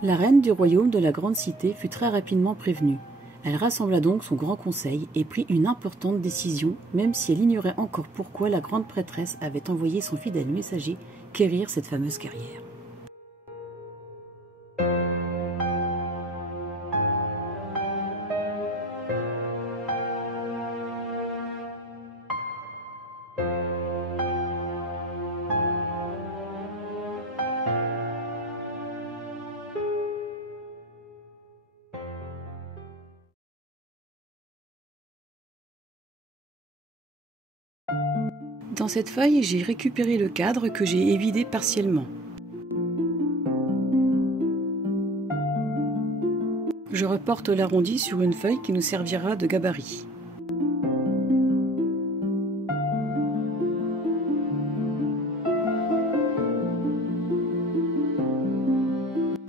La reine du royaume de la grande cité fut très rapidement prévenue. Elle rassembla donc son grand conseil et prit une importante décision, même si elle ignorait encore pourquoi la grande prêtresse avait envoyé son fidèle messager quérir cette fameuse guerrière. Dans cette feuille, j'ai récupéré le cadre que j'ai évidé partiellement. Je reporte l'arrondi sur une feuille qui nous servira de gabarit.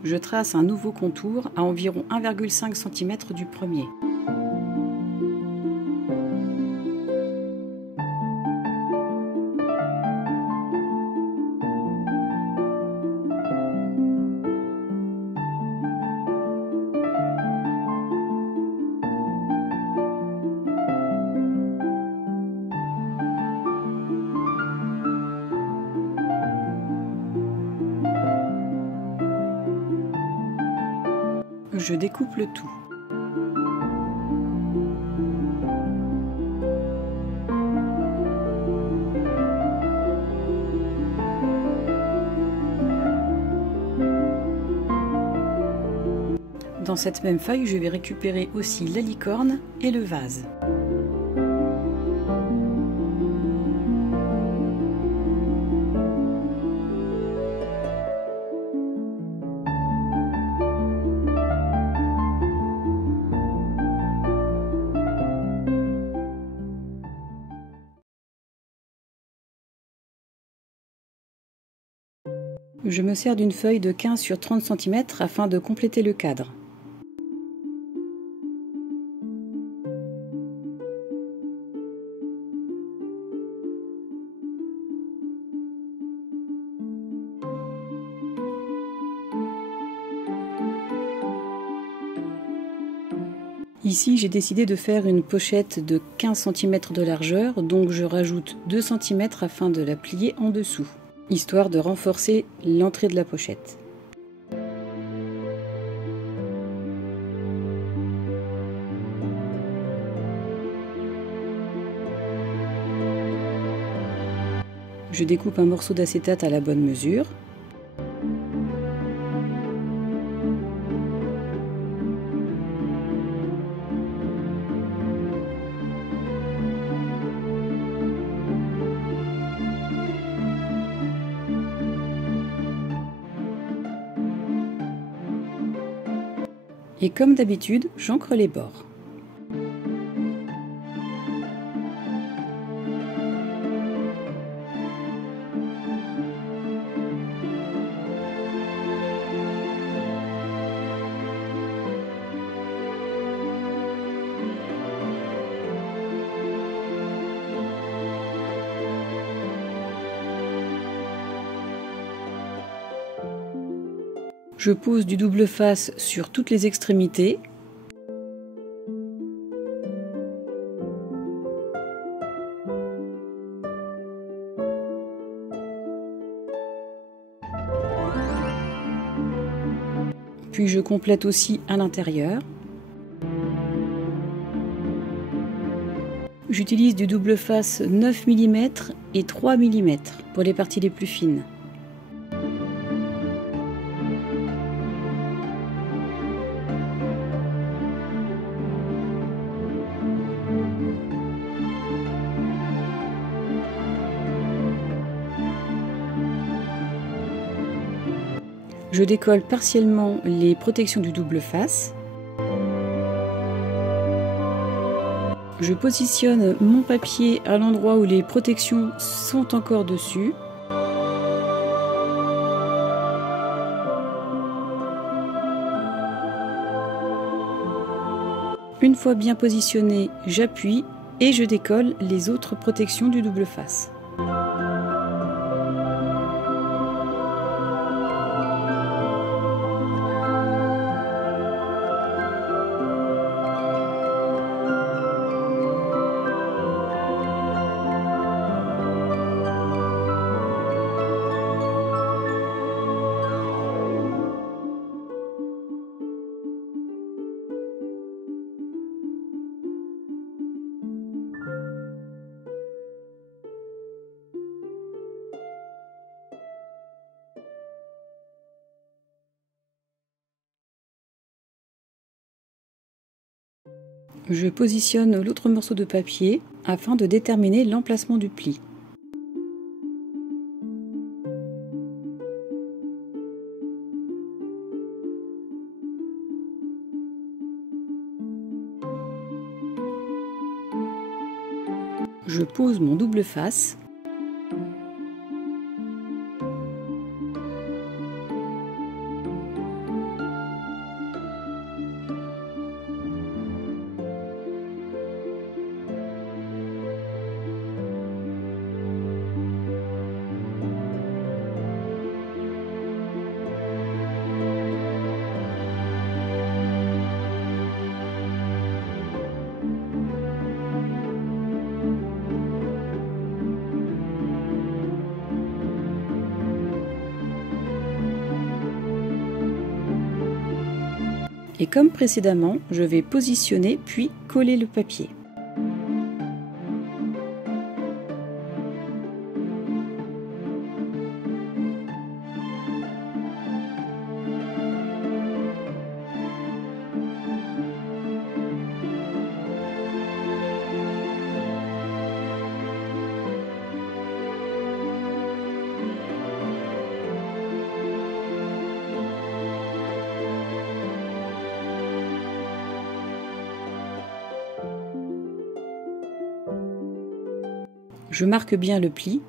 Je trace un nouveau contour à environ 1,5 cm du premier. Je découpe le tout. Dans cette même feuille, je vais récupérer aussi la licorne et le vase. Je me sers d'une feuille de 15 sur 30 cm afin de compléter le cadre. Ici, j'ai décidé de faire une pochette de 15 cm de largeur, donc je rajoute 2 cm afin de la plier en dessous, histoire de renforcer l'entrée de la pochette. Je découpe un morceau d'acétate à la bonne mesure. Et comme d'habitude, j'encre les bords. Je pose du double face sur toutes les extrémités. Puis je complète aussi à l'intérieur. J'utilise du double face 9 mm et 3 mm pour les parties les plus fines. Je décolle partiellement les protections du double face. Je positionne mon papier à l'endroit où les protections sont encore dessus. Une fois bien positionné, j'appuie et je décolle les autres protections du double face. Je positionne l'autre morceau de papier afin de déterminer l'emplacement du pli. Je pose mon double face. Et comme précédemment, je vais positionner puis coller le papier. Je marque bien le pli.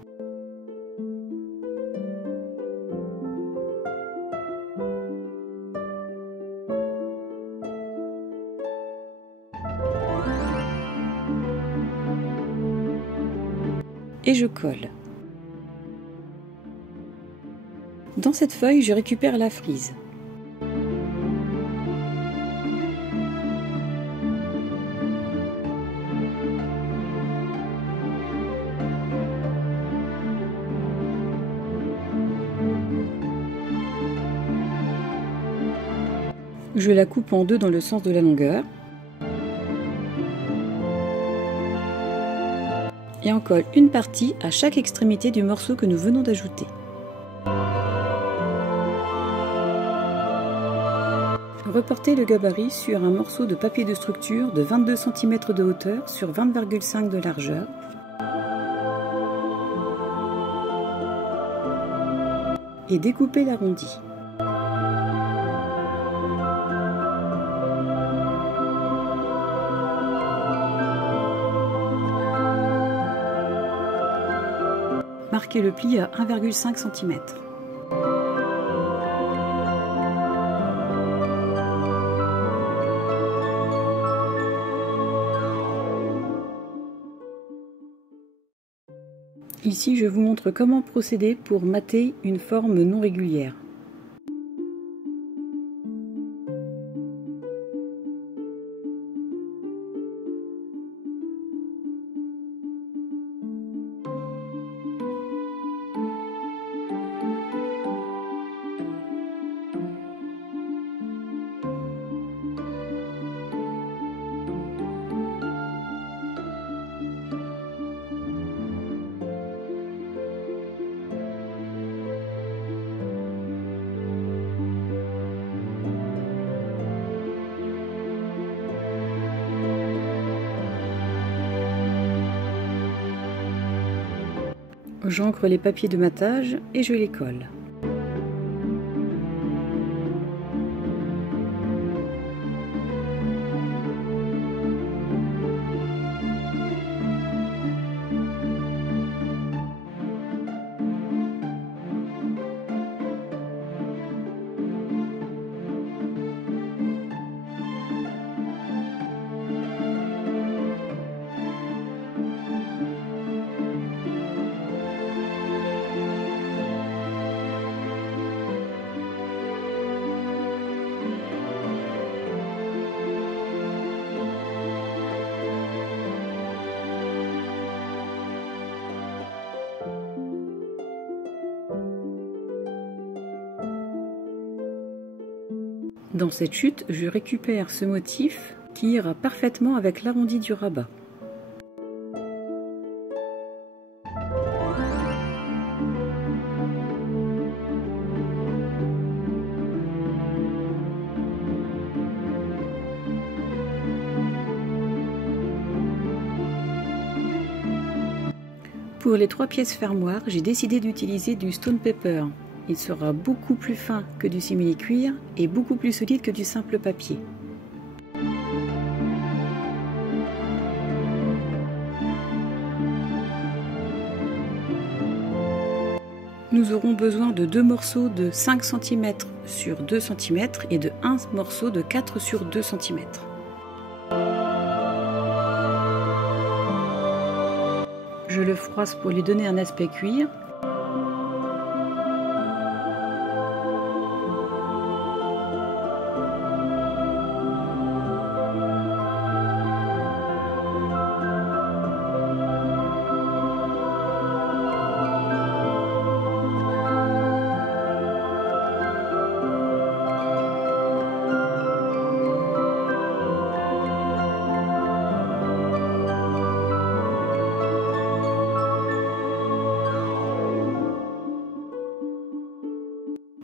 Et je colle. Dans cette feuille, je récupère la frise. Je la coupe en deux dans le sens de la longueur. Et on colle une partie à chaque extrémité du morceau que nous venons d'ajouter. Reportez le gabarit sur un morceau de papier de structure de 22 cm de hauteur sur 20,5 de largeur. Et découpez l'arrondi. Marquez le pli à 1,5 cm. Ici, je vous montre comment procéder pour mater une forme non régulière. J'encre les papiers de matage et je les colle. Dans cette chute, je récupère ce motif qui ira parfaitement avec l'arrondi du rabat. Pour les 3 pièces fermoirs, j'ai décidé d'utiliser du Stone Paper. Il sera beaucoup plus fin que du simili-cuir et beaucoup plus solide que du simple papier. Nous aurons besoin de 2 morceaux de 5 cm sur 2 cm et de 1 morceau de 4 sur 2 cm. Je le froisse pour lui donner un aspect cuir.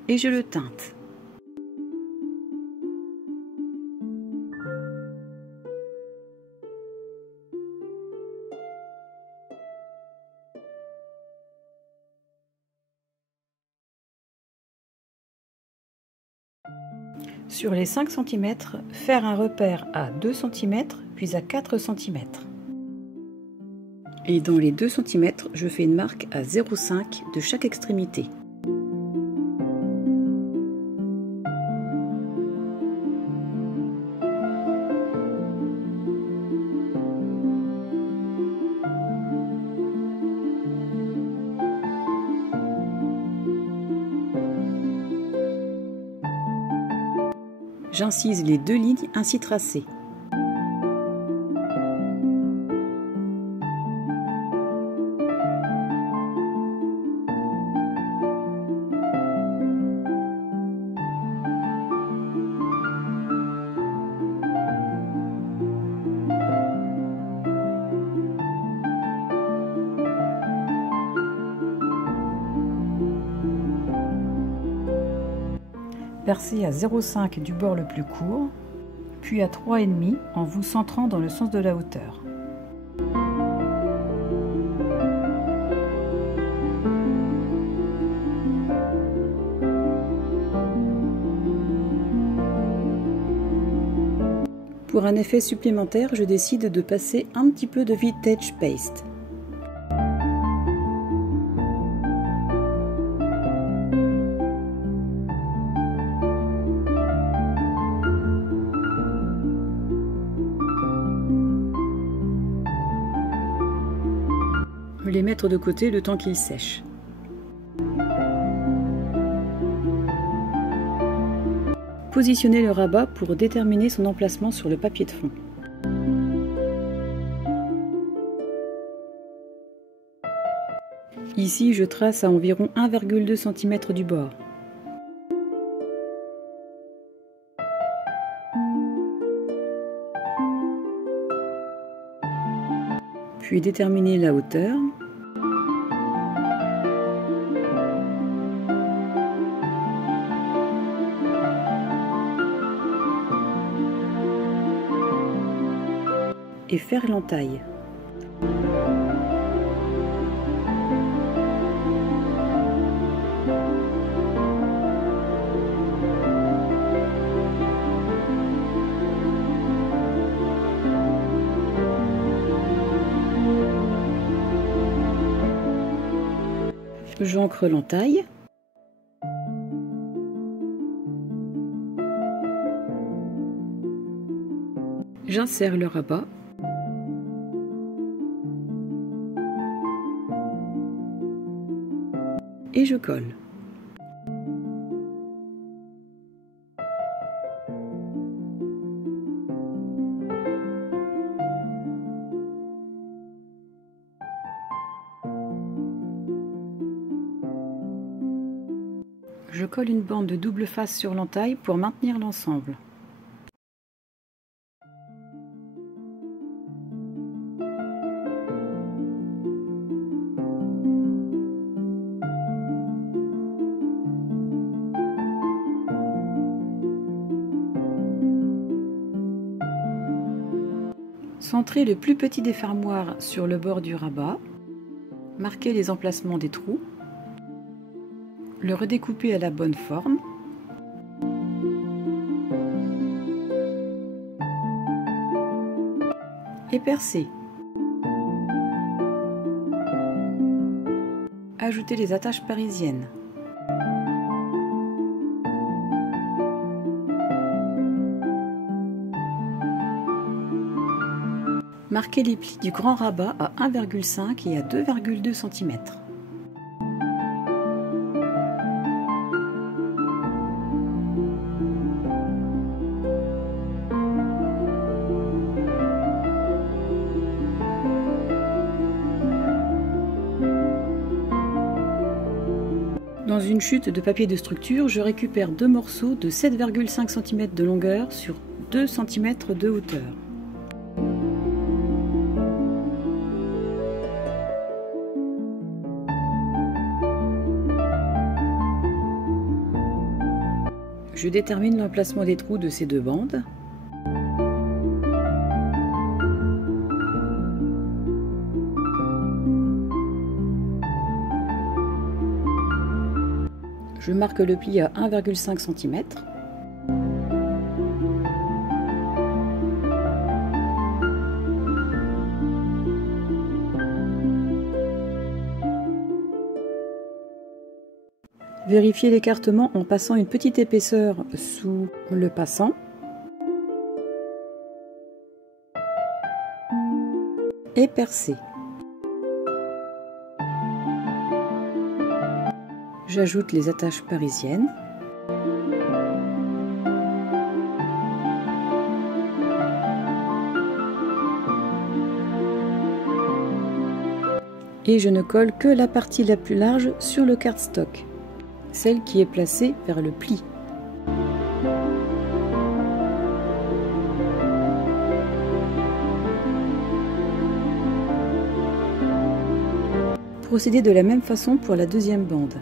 Et je le teinte. Sur les 5 cm, faire un repère à 2 cm puis à 4 cm. Et dans les 2 cm, je fais une marque à 0,5 de chaque extrémité. J'incise les 2 lignes ainsi tracées. Percez à 0,5 du bord le plus court, puis à 3,5 en vous centrant dans le sens de la hauteur. Pour un effet supplémentaire, je décide de passer un petit peu de vintage paste. Les mettre de côté le temps qu'ils sèchent. Positionnez le rabat pour déterminer son emplacement sur le papier de fond. Ici, je trace à environ 1,2 cm du bord. Puis déterminer la hauteur. Et faire l'entaille. J'ancre l'entaille. J'insère le rabat. Et je colle. Je colle une bande de double face sur l'entaille pour maintenir l'ensemble. Centrez le plus petit des fermoirs sur le bord du rabat Marquez les emplacements des trous, le redécouper à la bonne forme, et percer. Ajoutez les attaches parisiennes. Marquez les plis du grand rabat à 1,5 et à 2,2 cm. Dans une chute de papier de structure, je récupère deux morceaux de 7,5 cm de longueur sur 2 cm de hauteur. Je détermine l'emplacement des trous de ces deux bandes. Je marque le pli à 1,5 cm. Vérifiez l'écartement en passant une petite épaisseur sous le passant. Et percer. J'ajoute les attaches parisiennes. Et je ne colle que la partie la plus large sur le cardstock, celle qui est placée vers le pli. Procédez de la même façon pour la deuxième bande.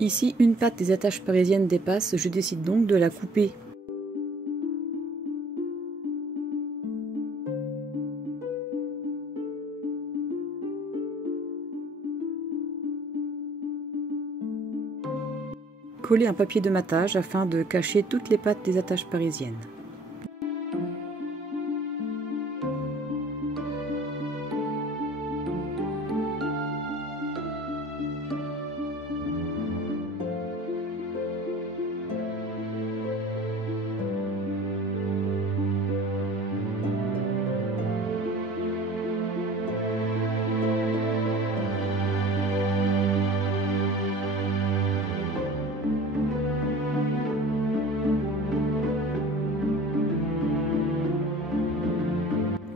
Ici, une patte des attaches parisiennes dépasse, je décide donc de la couper. Collez un papier de matage afin de cacher toutes les pattes des attaches parisiennes.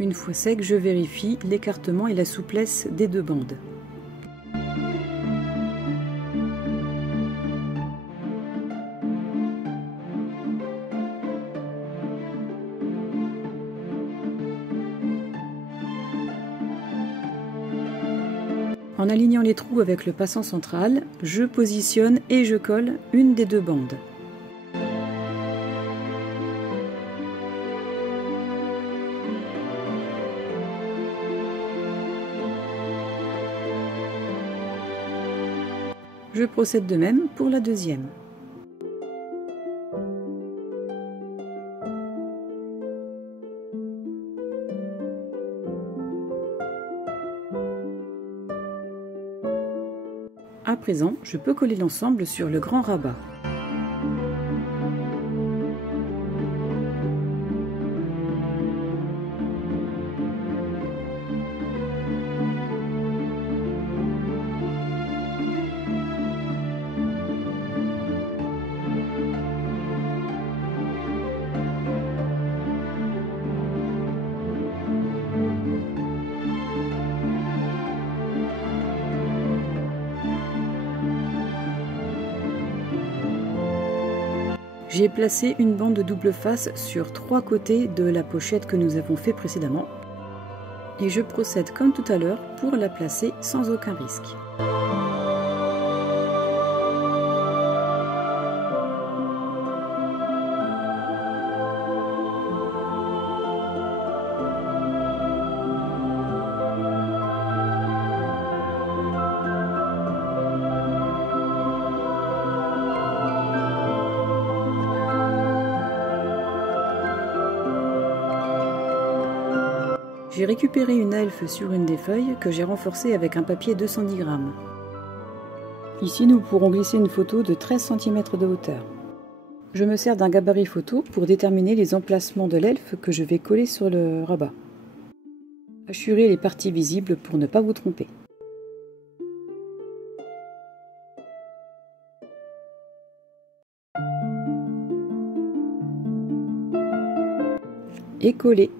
Une fois sec, je vérifie l'écartement et la souplesse des deux bandes. En alignant les trous avec le passant central, je positionne et je colle une des deux bandes. Je procède de même pour la deuxième. À présent, je peux coller l'ensemble sur le grand rabat. J'ai placé une bande de double face sur 3 côtés de la pochette que nous avons fait précédemment. Et je procède comme tout à l'heure pour la placer sans aucun risque. J'ai récupéré une elfe sur une des feuilles que j'ai renforcée avec un papier 210 grammes. Ici, nous pourrons glisser une photo de 13 cm de hauteur. Je me sers d'un gabarit photo pour déterminer les emplacements de l'elfe que je vais coller sur le rabat. Assurez les parties visibles pour ne pas vous tromper. Et coller.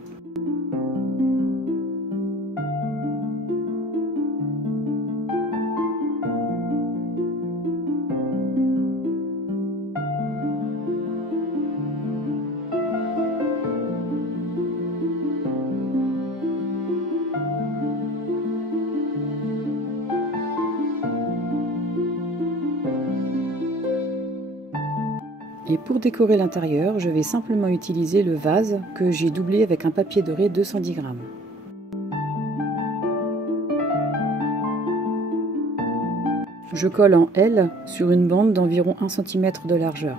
Et pour décorer l'intérieur, je vais simplement utiliser le vase que j'ai doublé avec un papier doré 210 grammes. Je colle en L sur une bande d'environ 1 cm de largeur.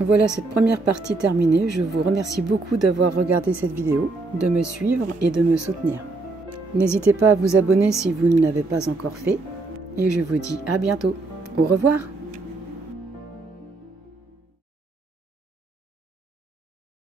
Voilà cette première partie terminée. Je vous remercie beaucoup d'avoir regardé cette vidéo, de me suivre et de me soutenir. N'hésitez pas à vous abonner si vous ne l'avez pas encore fait. Et je vous dis à bientôt. Au revoir!